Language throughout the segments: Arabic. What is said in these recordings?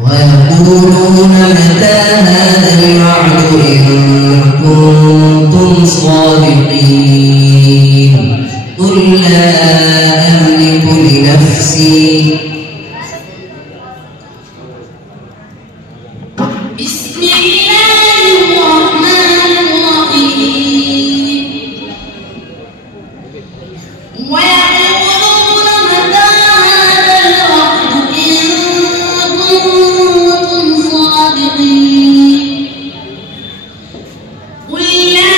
ويقولون متى هذا الوعد إن كنتم صادقين قل لا أملك لنفسي بسم الله الرحمن الرحيم ويقولون متى هذا الوعد إن كنتم صادقين قل لا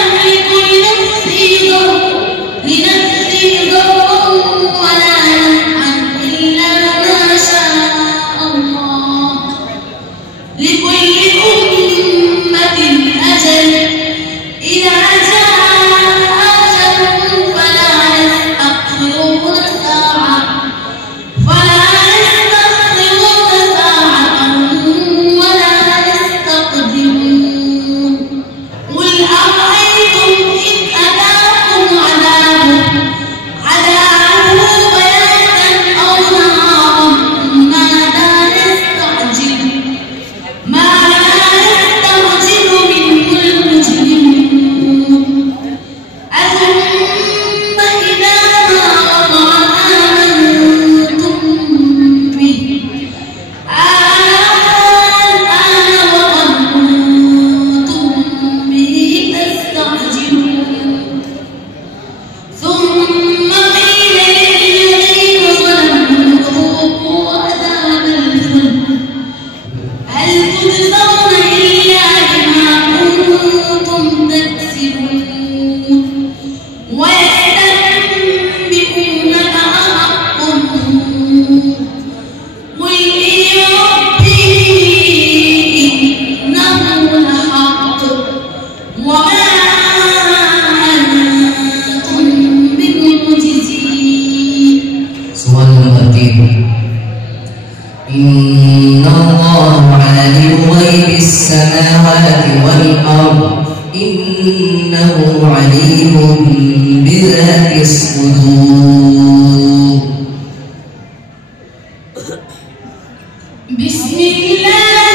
أملك لنفسي ضرا ولا نفعا إلا ما شاء الله لكل أمة أجل إذا جاء أجلهم فلا يستأخرون ساعة ولا يستقدمون قل أرأيتم إن أتاكم عذابه بياتا أو نهارا ماذا يستعجل منه المجرمون أثم إذا ما وقع آمنتم به الآن وقد كنتم به تستعجلون ثم قيل للذين ظلموا ذوقوا عذاب الخلد هل تجزون إلا بما كنتم تكسبون ويستنبئونك أحق قل إي ربي إنه لحق وما أنتم بمعجزين. سؤال nomor 3. Inna Allah alim ghaibis samawati wal ard innahu alimun bidhatis sudur. Bismillah.